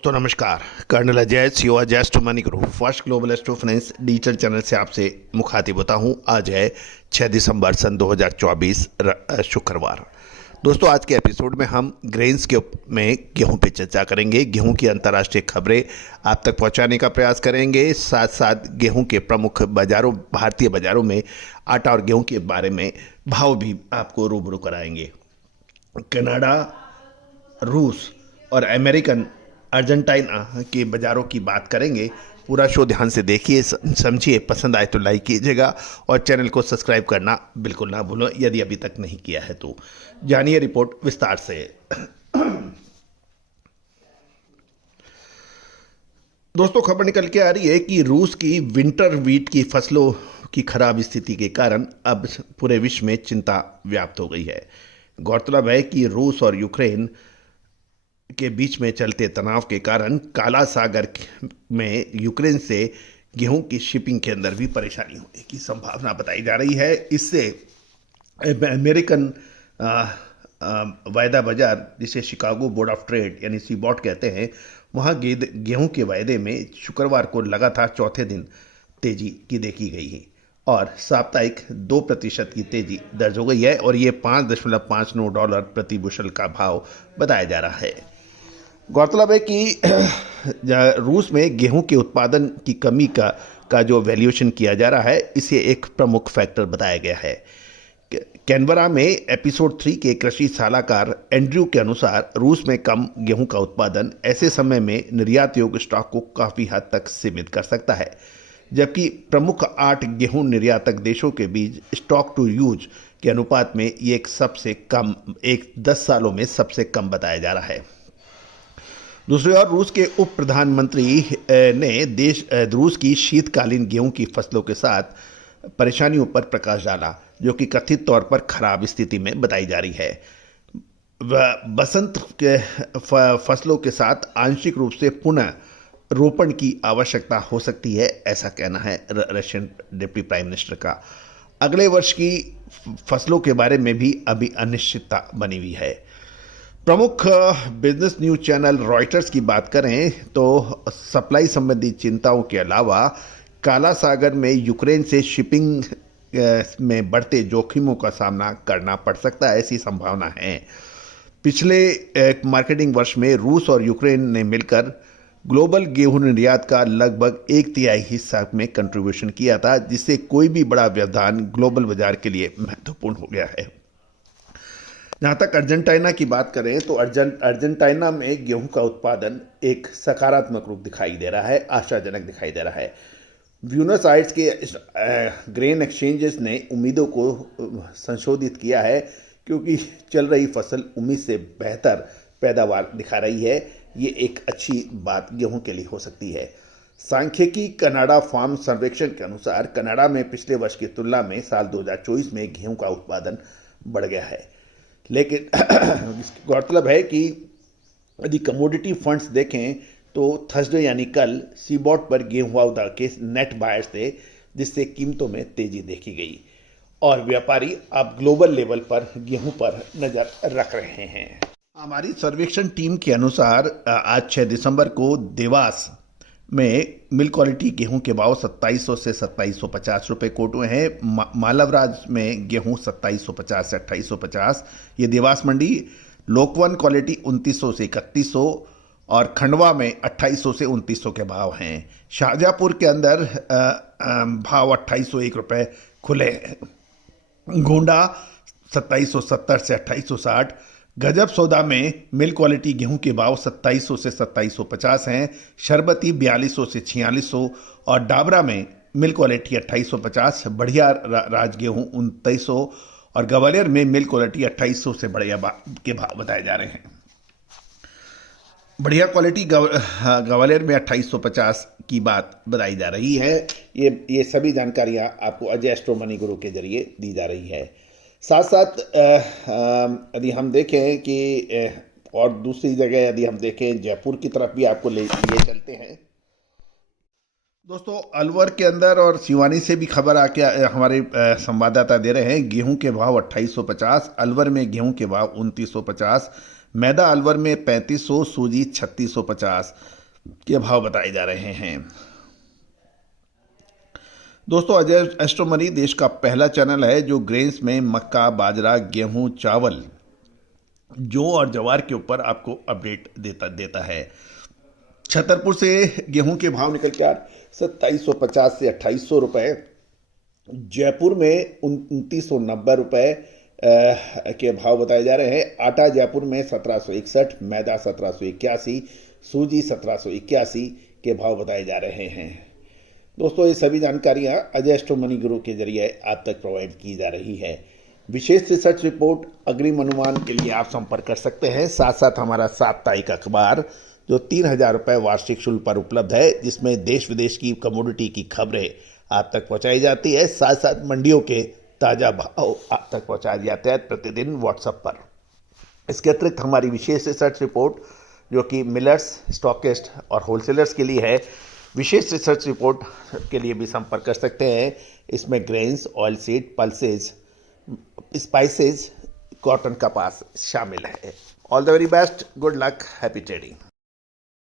दोस्तों नमस्कार। Colonel Ajay CO astro money group first global astro finance digital channel से आपसे मुखातिब होता हूं। आज है 6 दिसंबर सन 2024 शुक्रवार। दोस्तों आज के एपिसोड में हम ग्रेन्स के में गेहूं पे चर्चा करेंगे। गेहूं की अंतर्राष्ट्रीय खबरें आप तक पहुंचाने का प्रयास करेंगे। साथ साथ गेहूं के प्रमुख बाजारों, भारतीय बाजारों में आटा और गेहूं के बारे में भाव भी आपको रूबरू कराएंगे। कनाडा, रूस और अमेरिकन अर्जेंटीना के बाज़ारों की बात करेंगे। पूरा शो ध्यान से देखिए, समझिए, पसंद आए तो लाइक कीजिएगा और चैनल को सब्सक्राइब करना बिल्कुल ना भूलो यदि अभी तक नहीं किया है तो। जानिए रिपोर्ट विस्तार से। दोस्तों खबर निकल के आ रही है कि रूस की विंटर व्हीट की फसलों की खराब स्थिति के कारण अब पूरे विश्व में चिंता व्याप्त हो गई है। गौरतलब है कि रूस और यूक्रेन के बीच में चलते तनाव के कारण काला सागर में यूक्रेन से गेहूं की शिपिंग के अंदर भी परेशानी होने की संभावना बताई जा रही है। इससे अमेरिकन वायदा बाजार, जिसे शिकागो बोर्ड ऑफ ट्रेड यानी सीबॉट कहते हैं, वहां गेहूं के वायदे में शुक्रवार को लगातार चौथे दिन तेजी की देखी गई है और साप्ताहिक 2% की तेजी दर्ज हो गई है और ये $5.59 प्रति बुशल का भाव बताया जा रहा है। गौरतलब है कि रूस में गेहूं के उत्पादन की कमी का जो वैल्यूएशन किया जा रहा है, इसे एक प्रमुख फैक्टर बताया गया है। कैनबरा में एपिसोड 3 के कृषि सलाहकार एंड्रयू के अनुसार रूस में कम गेहूं का उत्पादन ऐसे समय में निर्यात योग्य स्टॉक को काफ़ी हद तक सीमित कर सकता है, जबकि प्रमुख 8 गेहूं निर्यातक देशों के बीच स्टॉक टू यूज के अनुपात में ये एक 10 सालों में सबसे कम बताया जा रहा है। दूसरी ओर रूस के उप प्रधानमंत्री ने रूस की शीतकालीन गेहूं की फसलों के साथ परेशानियों पर प्रकाश डाला, जो कि कथित तौर पर खराब स्थिति में बताई जा रही है। बसंत के फसलों के साथ आंशिक रूप से पुनः रोपण की आवश्यकता हो सकती है, ऐसा कहना है रशियन डिप्टी प्राइम मिनिस्टर का। अगले वर्ष की फसलों के बारे में भी अभी अनिश्चितता बनी हुई है। प्रमुख बिजनेस न्यूज चैनल रॉयटर्स की बात करें तो सप्लाई संबंधी चिंताओं के अलावा काला सागर में यूक्रेन से शिपिंग में बढ़ते जोखिमों का सामना करना पड़ सकता है, ऐसी संभावना है। पिछले मार्केटिंग वर्ष में रूस और यूक्रेन ने मिलकर ग्लोबल गेहूं निर्यात का लगभग 1/3 हिस्सा में कंट्रीब्यूशन किया था, जिससे कोई भी बड़ा व्यवधान ग्लोबल बाजार के लिए महत्वपूर्ण हो गया है। जहाँ तक अर्जेंटीना की बात करें तो अर्जेंटीना में गेहूं का उत्पादन एक सकारात्मक रूप दिखाई दे रहा है, आशाजनक दिखाई दे रहा है। ब्यूनस आयर्स के ग्रेन एक्सचेंजेस ने उम्मीदों को संशोधित किया है, क्योंकि चल रही फसल उम्मीद से बेहतर पैदावार दिखा रही है। ये एक अच्छी बात गेहूं के लिए हो सकती है। सांख्यिकी कनाडा फार्म सर्वेक्षण के अनुसार कनाडा में पिछले वर्ष की तुलना में साल 2024 में गेहूं का उत्पादन बढ़ गया है, लेकिन गौरतलब है कि यदि कमोडिटी फंड्स देखें तो थर्सडे यानी कल सीबॉट पर गेहूं के नेट बायर्स थे, जिससे कीमतों में तेजी देखी गई और व्यापारी अब ग्लोबल लेवल पर गेहूं पर नजर रख रहे हैं। हमारी सर्वेक्षण टीम के अनुसार आज 6 दिसंबर को देवास में मिल क्वालिटी गेहूं के भाव 2700 से 2750 रुपये कोट हुए हैं। मालवराज में गेहूं 2750 से 2850, ये देवास मंडी। लोकवन क्वालिटी 2900 से 3100 और खंडवा में 2800 से 2900 के भाव हैं। शाहजहाँपुर के अंदर भाव 2801 रुपये खुले हैं। गोंडा 2770 से 2860। गजब सौदा में मिल क्वालिटी गेहूं के भाव 2700 से 2750 हैं। शरबती 4200 से 4600 और डाबरा में मिल क्वालिटी 2850, बढ़िया राज गेहूं 2900 और ग्वालियर में मिल क्वालिटी 2800 से बढ़िया के भाव बताए जा रहे हैं। बढ़िया क्वालिटी ग्वालियर में 2850 की बात बताई जा रही है। ये सभी जानकारियां आपको अजय एस्ट्रो मनी गुरु के जरिए दी जा रही है। साथ साथ यदि हम देखें कि और दूसरी जगह यदि हम देखें जयपुर की तरफ भी आपको लिए चलते हैं। दोस्तों, अलवर के अंदर और सिवानी से भी खबर आके हमारे संवाददाता दे रहे हैं। गेहूं के भाव 2850, अलवर में गेहूं के भाव 2950, मैदा अलवर में 3500, सूजी 3650 के भाव बताए जा रहे हैं। दोस्तों, अजय एस्ट्रोमनी देश का पहला चैनल है जो ग्रेन्स में मक्का, बाजरा, गेहूं, चावल, जौ और जवार के ऊपर आपको अपडेट देता है। छतरपुर से गेहूं के भाव निकल के आ 2750 से 2800 रुपये, जयपुर में 2990 रुपये के भाव बताए जा रहे हैं। आटा जयपुर में 1761, मैदा 1781, सूजी 1781 के भाव बताए जा रहे हैं। दोस्तों, ये सभी जानकारियां अजय एस्ट्रो मनी गुरु के जरिए आप तक प्रोवाइड की जा रही है। विशेष रिसर्च रिपोर्ट, अग्रिम अनुमान के लिए आप संपर्क कर सकते हैं। साथ साथ हमारा साप्ताहिक अखबार जो 3000 रुपये वार्षिक शुल्क पर उपलब्ध है, जिसमें देश विदेश की कमोडिटी की खबरें आप तक पहुंचाई जाती है। साथ साथ मंडियों के ताज़ा भाव आप तक पहुंचाए जाते हैं प्रतिदिन व्हाट्सएप पर। इसके अतिरिक्त हमारी विशेष रिसर्च रिपोर्ट जो कि मिलर्स, स्टॉकिस्ट और होलसेलर्स के लिए है, विशेष रिसर्च रिपोर्ट के लिए भी संपर्क कर सकते हैं। इसमें grains, oil seed, pulses, spices, cotton, कपास शामिल है। All the very best, good luck, happy trading.